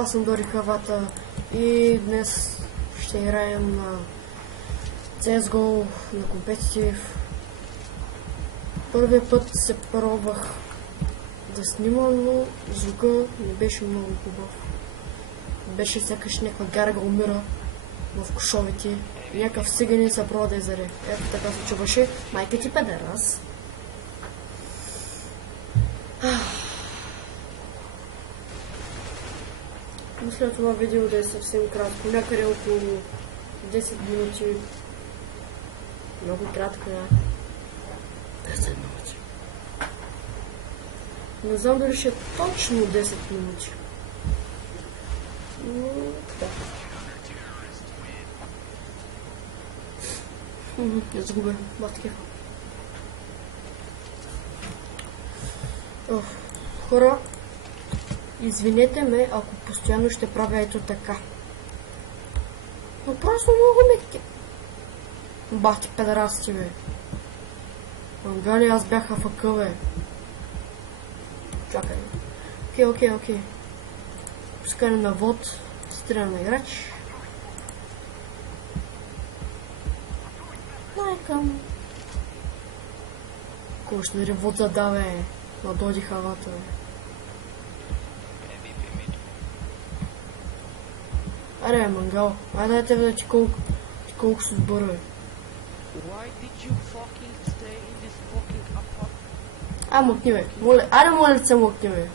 аз съм Дори Хавата и днес ще играем на CSGO на компетитив. Първият път се пробвах да снимам, но звука не беше много хубав. Беше сякаш някаква гарга умира в кошовите. Някакъв сигани се пробва да изаре. Ето така се чуваше. Майка ти педерас. Мисля това видео да е съвсем кратко. Някъде около 10 минути. Много кратко е. 10 минути. Не знам дали ще е точно 10 минути. Но да. Я загубя. Бахте. Хора, извинете ме, ако постоянно ще правя ето така. Но просто много мекки. Бахте педерасти, бе. Мангали, аз бях АФК, бе. Чакай. Окей. Пускане на вод. Стреля на играч. Лайкам. Кой ще нари вод задаве? Надоди Хавата, бе. Аре, мангал. Айде да те видя ти колко се сбъра, бе. Мокни, бе. Аре, моля лице, мокни, бе.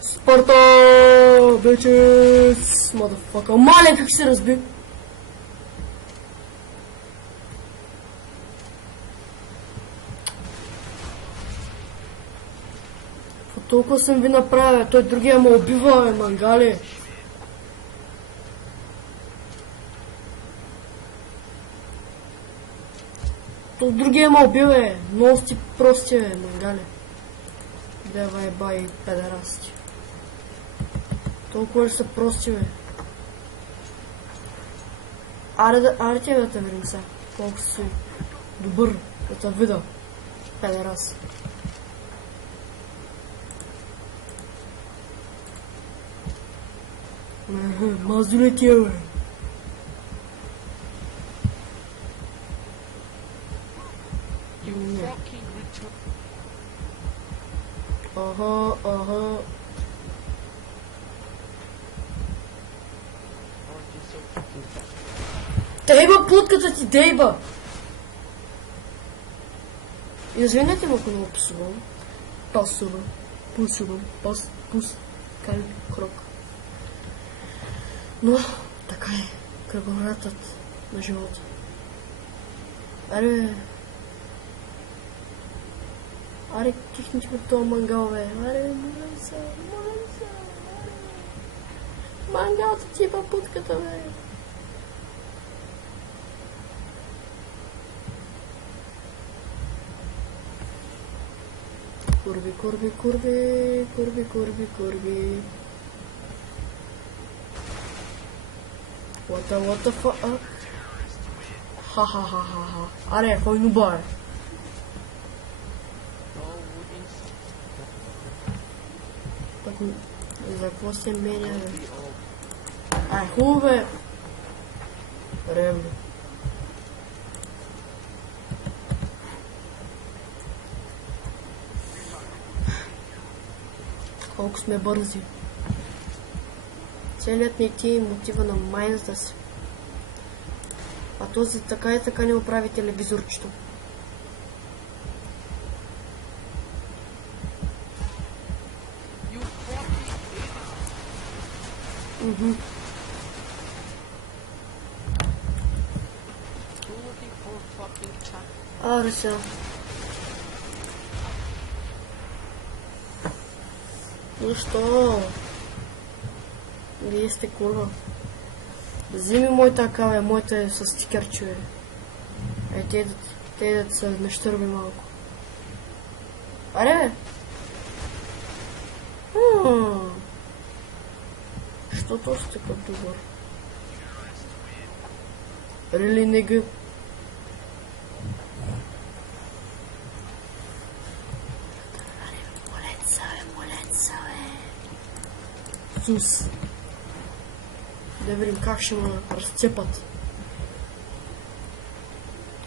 Спарта, бичес, мадъфака. Мале, как се разби? Толкова съм ви направя, той другия ме убива, бе, мангали. Той другия ме убива, бе. Много сте прости, бе, мангали. Давай, бай, педерасти. Толкова ли са прости, бе. Аре ти да те верим сега. Колко си добър, да те видя. Педерас. Мазуле ти, бе. Ага. Дейба плутката ти, дейба! Извинете ме, ако много пасувам. Кай, крок. Но, така е. Кръговратът на живота. Аре, кихнич ме това мангал, бе. Аре, молям се. Мангалата ти е путката, бе. Курви. What the fuck? Ха. Аре, хой нубар. За какво се меня, бе? Хубаво, бе. Ревно. Колко сме бързи. Целият ни ти мотива на майната си. А този така и така не оправи телевизорчето. Аре сега. Защо? Вие сте курва. Вземи моята акава, моята е с стикерче. Те да са нащърби малко. Аре, бе! Що то сте като добър? Really, nigga? Сус. Да видим как ще ме разцепат.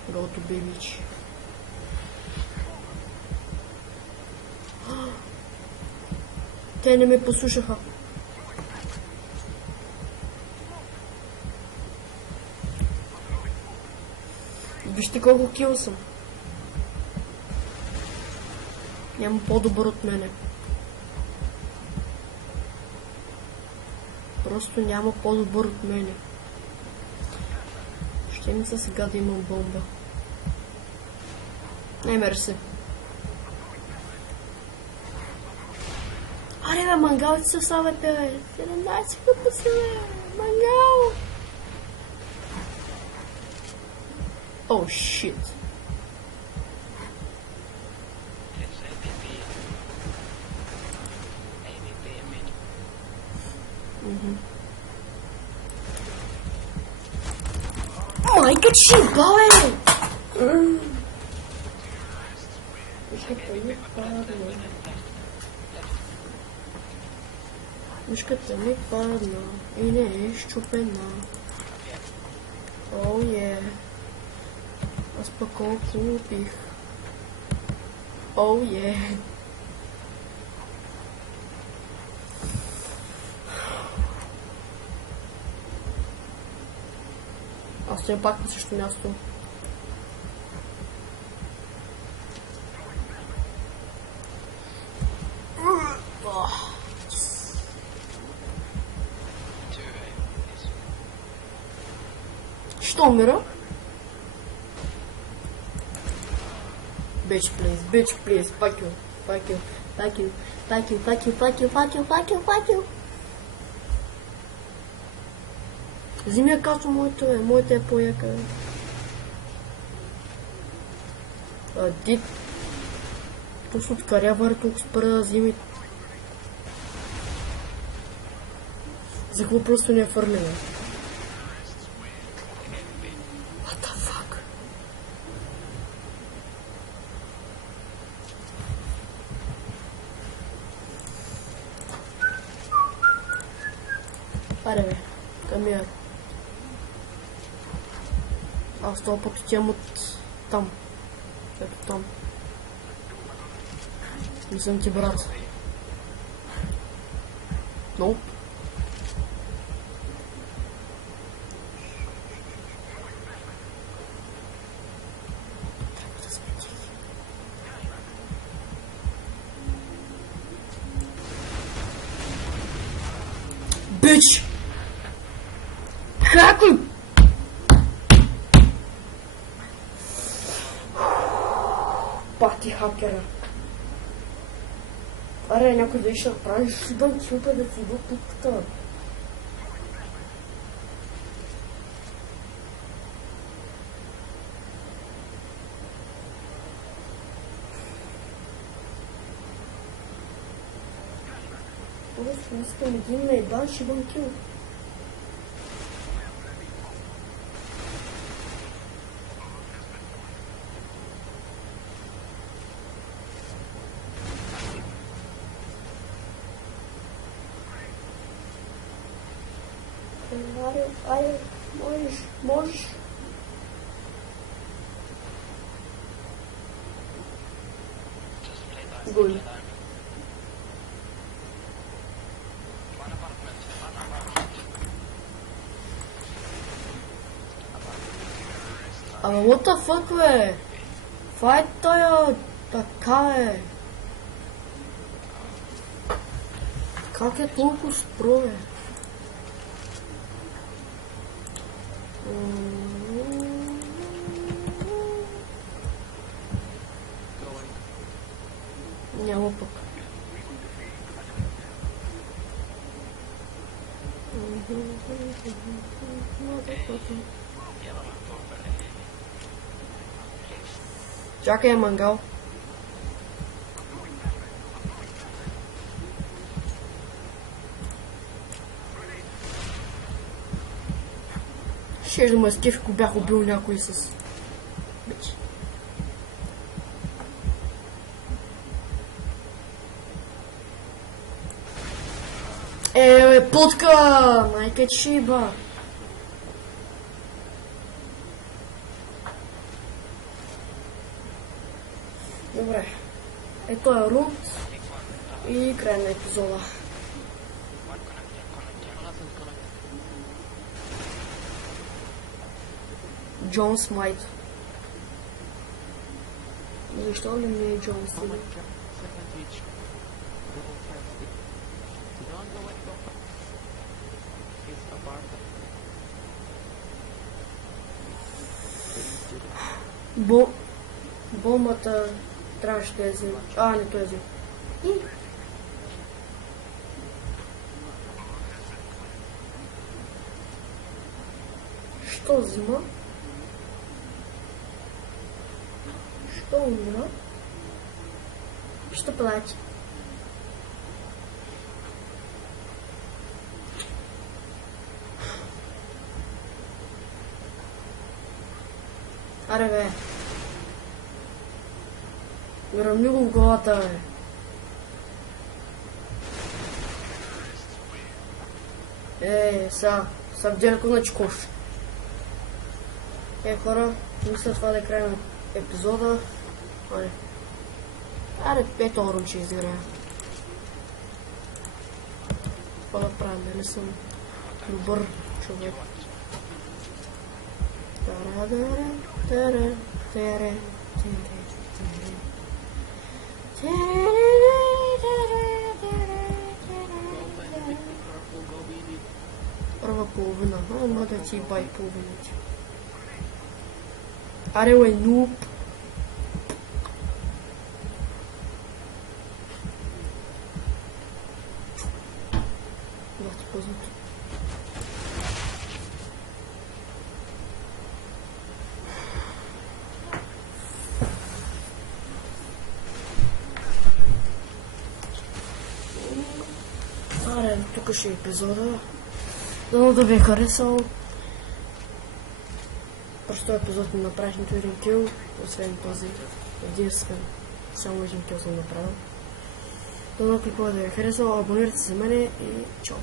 Гото бебич. Те не ме послушаха. Вижте колко кил съм. Няма по-добър от мене. Просто няма по-добър от мене. Ще ми се сега да имам бомба. Не мерси. Аре бе, мангалите са слабите бе. 17 пъти са бе. Мангал. Oh shit. Майка чипа, бе! Мишката ми падна и не е щупена. О, е. Аз пък колко купих. О, е. Аз стоя пак на същото място. Що умира? Bitch please, fuck you, fuck you, fuck you, fuck you, fuck you, fuck you, fuck you, fuck you, fuck you. Вземи я касо моето е, моето е по-яка. Дит. Точно откаря вари толкова спара да вземи. За какво просто не е фърмена? What the fuck? Аре бе, камер. Аз това път отивам от там. Ето там. Не съм ти брат. Nope. Трябва да сме тихи. Бич! Как ли? Пати хакера. Аре, някой да ще правиш банчука да си го пипта. Просто искам един на еба, ще банкил. Аре, можеш. Гол. Ама what the fuck, бе? Това е тая... така е. Как е толкова спро, бе? Няма пък. Чакай, мангал. Ще да му е скеф, ако бях убил някой с... Бич. Путка! Майка чиба! Добре. Ето е рунд и край на епизода. Джон Смайт. Защо ли ми е Джон Смайт? Бомбата трябваше да я взема. Не той я взема. Що взема? Що умира? Що плаче? Аре бе. Уравни го в главата, бе. Са вдели на чекош. Хора, мисля това да е край на епизода. Аре, 5 орън ще изиграя. Това да правя, дали съм добър човек. Първа половина. Ама да ти бай половината. Аре, уе, нуб. Доста познато. Аре, тук ще е епизода. Дано да ви е харесал. Просто епизод ми направих нито един кил, освен този единствен. Само един кил съм направил. Дано клипът да ви е харесал, абонирайте се за мене и чао!